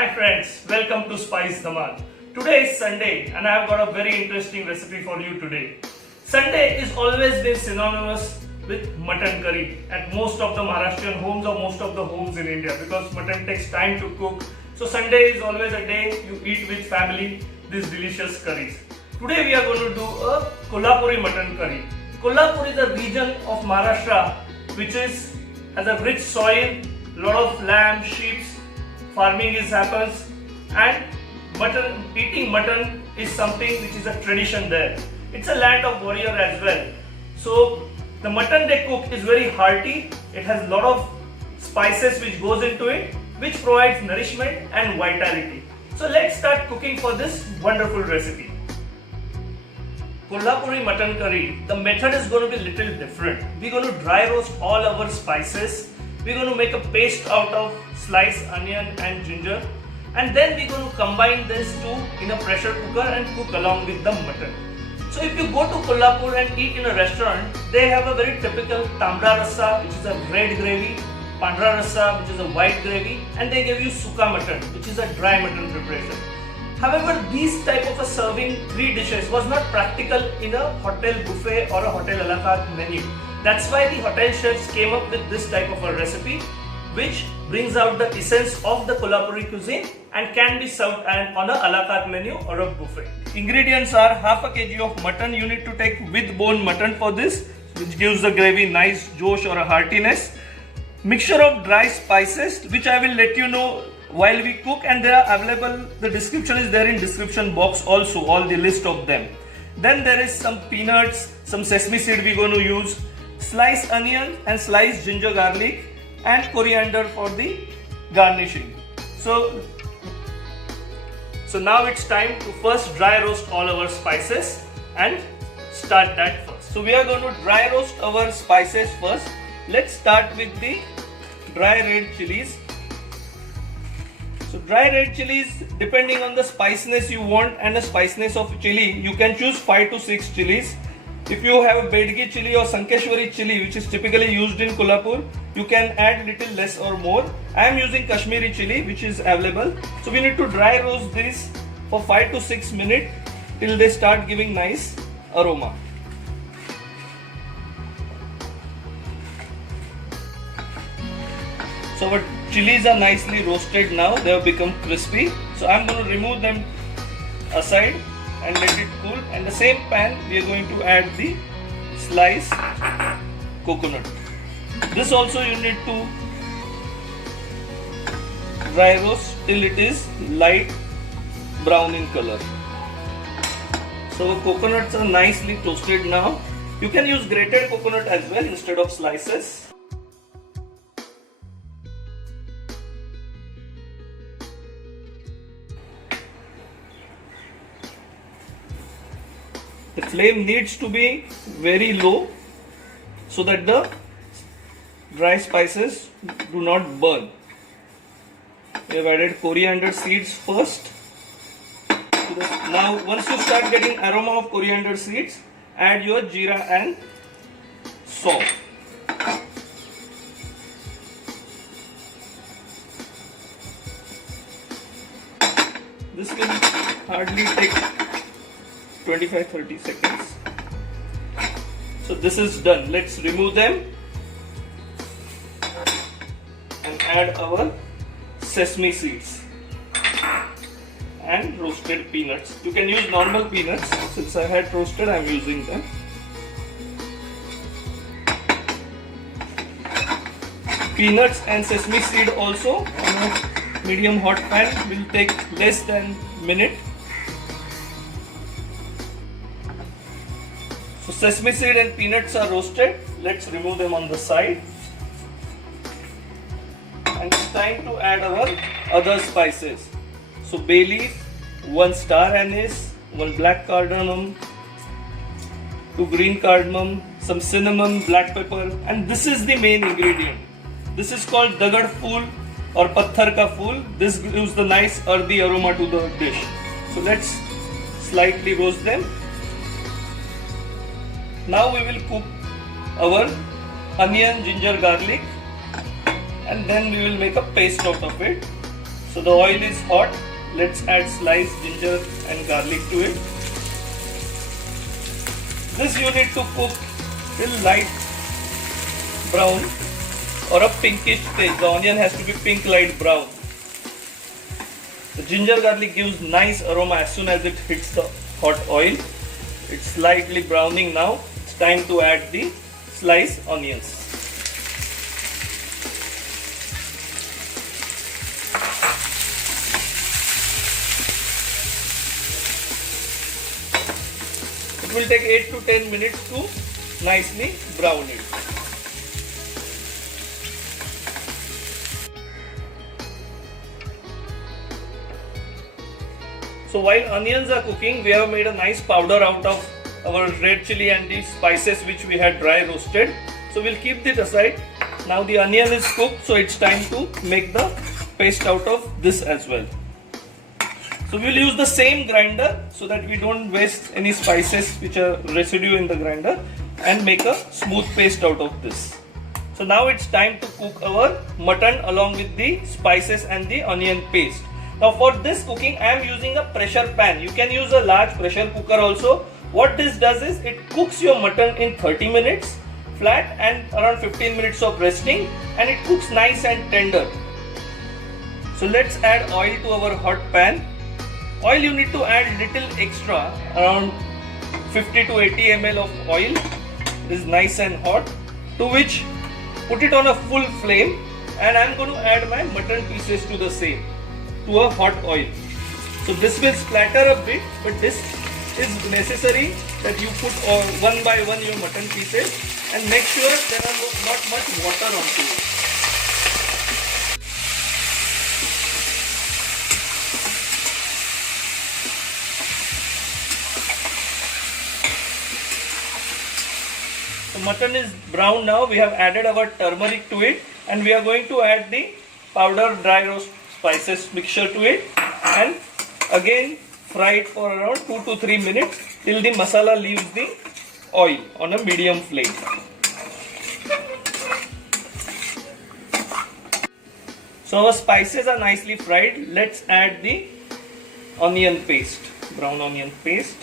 Hi friends, welcome to Spicedhamal. Today is Sunday and I have got a very interesting recipe for you today. Sunday is always been synonymous with mutton curry at most of the Maharashtrian homes or most of the homes in India because mutton takes time to cook. So Sunday is always a day you eat with family these delicious curries. Today we are going to do a Kolhapuri mutton curry. Kolhapur is a region of Maharashtra which has a rich soil, lot of lamb, sheep, farming happens, and eating mutton is something which is a tradition there. It's a land of warrior as well. So the mutton they cook is very hearty. It has lot of spices which goes into it, which provides nourishment and vitality. So let's start cooking for this wonderful recipe. Kolhapuri mutton curry, the method is going to be little different. We're going to dry roast all our spices. We're going to make a paste out of sliced onion and ginger, and then we're going to combine this two in a pressure cooker and cook along with the mutton. So if you go to Kolhapur and eat in a restaurant, they have a very typical tambra rasa, which is a red gravy, pandra rasa, which is a white gravy, and they give you suka mutton, which is a dry mutton preparation. However, these type of a serving three dishes was not practical in a hotel buffet or a hotel a la carte menu. That's why the hotel chefs came up with this type of a recipe, which brings out the essence of the Kolhapuri cuisine and can be served on a la carte menu or a buffet. Ingredients are half a kg of mutton. You need to take with bone mutton for this, which gives the gravy nice josh or a heartiness. Mixture of dry spices, which I will let you know while we cook, and they are available. The description is there in description box also, all the list of them. Then there is some peanuts, some sesame seed we're going to use, sliced onion and sliced ginger garlic, and coriander for the garnishing. So now it's time to first dry roast all our spices and start that first. So we are going to dry roast our spices first. Let's start with the dry red chilies. So dry red chilies, depending on the spiciness you want and the spiciness of chili, you can choose 5 to 6 chilies. If you have a Bedgi chili or Sankeshwari chili, which is typically used in Kolhapur, you can add little less or more. I am using Kashmiri chili, which is available. So we need to dry roast this for 5 to 6 minutes till they start giving nice aroma. So our chilies are nicely roasted now. They have become crispy. So I am going to remove them aside and let it cool. And the same pan we are going to add the sliced coconut. This also you need to dry roast till it is light brown in color. So our coconuts are nicely toasted now. You can use grated coconut as well instead of slices. The flame needs to be very low so that the dry spices do not burn. We have added coriander seeds first. Now once you start getting aroma of coriander seeds, add your jeera and salt. This will hardly take 25-30 seconds. So this is done. Let's remove them and add our sesame seeds and roasted peanuts. You can use normal peanuts. Since I had roasted, I am using them. Peanuts and sesame seed also on a medium hot pan will take less than a minute. So sesame seed and peanuts are roasted. Let's remove them on the side. And it's time to add our other spices. So bay leaf, 1 star anise, 1 black cardamom, 2 green cardamom, some cinnamon, black pepper, and this is the main ingredient. This is called dagad fool or patthar ka fool. This gives the nice earthy aroma to the dish. So let's slightly roast them. Now we will cook our onion, ginger, garlic, and then we will make a paste out of it. So the oil is hot. Let's add sliced ginger and garlic to it. This you need to cook till light brown or a pinkish stage. The onion has to be pink light brown. The ginger garlic gives nice aroma as soon as it hits the hot oil. It's slightly browning now. It's time to add the sliced onions. It will take 8 to 10 minutes to nicely brown it. So while onions are cooking, we have made a nice powder out of our red chili and the spices which we had dry roasted. So we'll keep it aside. Now the onion is cooked, so it's time to make the paste out of this as well. So we'll use the same grinder so that we don't waste any spices which are residue in the grinder, and make a smooth paste out of this. So now it's time to cook our mutton along with the spices and the onion paste. Now for this cooking I am using a pressure pan. You can use a large pressure cooker also. What this does is it cooks your mutton in 30 minutes flat and around 15 minutes of resting, and it cooks nice and tender. So let's add oil to our hot pan. Oil you need to add little extra, around 50 to 80 ml of oil. This is nice and hot, to which put it on a full flame, and I am going to add my mutton pieces to the same, to a hot oil. So this will splatter a bit, but this is necessary that you put one by one your mutton pieces, and make sure there are not much water onto it. Mutton is brown now. We have added our turmeric to it, and we are going to add the powdered dry roast spices mixture to it, and again fry it for around 2 to 3 minutes till the masala leaves the oil on a medium flame. So our spices are nicely fried. Let's add the onion paste, brown onion paste,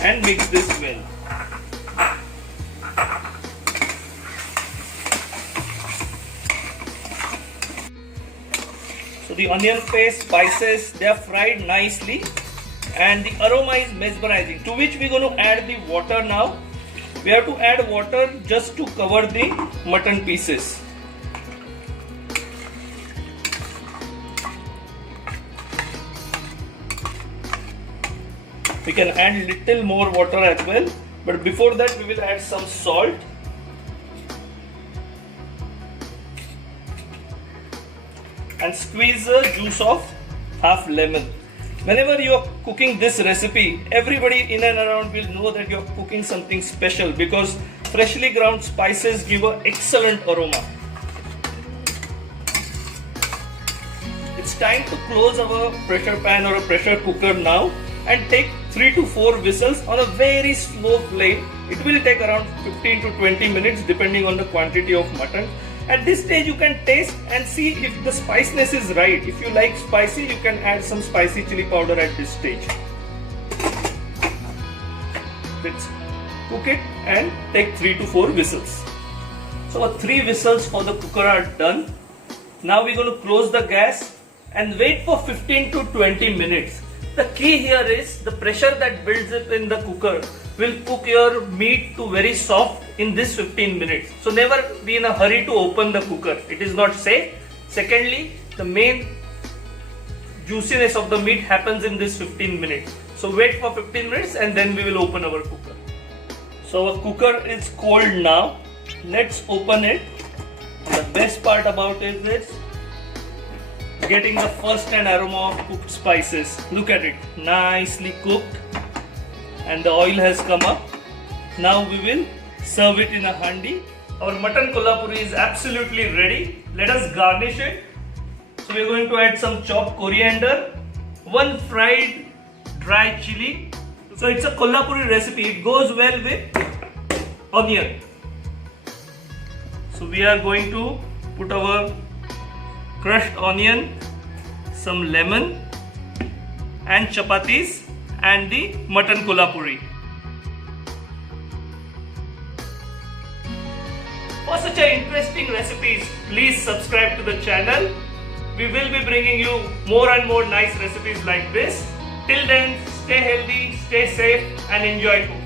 and mix this well. So the onion paste, spices, they are fried nicely, and the aroma is mesmerizing, to which we are going to add the water now. We have to add water just to cover the mutton pieces. We can add little more water as well, but before that we will add some salt. And squeeze the juice of half lemon. Whenever you are cooking this recipe, everybody in and around will know that you are cooking something special, because freshly ground spices give an excellent aroma. It's time to close our pressure pan or a pressure cooker now, and take 3 to 4 whistles on a very slow flame. It will take around 15 to 20 minutes depending on the quantity of mutton. At this stage you can taste and see if the spiciness is right. If you like spicy, you can add some spicy chili powder at this stage. Let's cook it and take 3 to 4 whistles. So our 3 whistles for the cooker are done. Now we're going to close the gas and wait for 15 to 20 minutes. The key here is the pressure that builds up in the cooker will cook your meat to very soft in this 15 minutes. So never be in a hurry to open the cooker. It is not safe. Secondly, the main juiciness of the meat happens in this 15 minutes. So wait for 15 minutes and then we will open our cooker. So our cooker is cold now. Let's open it. The best part about it is getting the first hand aroma of cooked spices. Look at it, nicely cooked, and the oil has come up. Now we will serve it in a handi. Our mutton kolhapuri is absolutely ready. Let us garnish it. So we are going to add some chopped coriander, 1 fried dry chili. So it's a kolhapuri recipe. It goes well with onion. So we are going to put our crushed onion, some lemon and chapatis and the mutton kolhapuri. For such a interesting recipes, please subscribe to the channel. We will be bringing you more and more nice recipes like this. Till then, stay healthy, stay safe and enjoy cooking.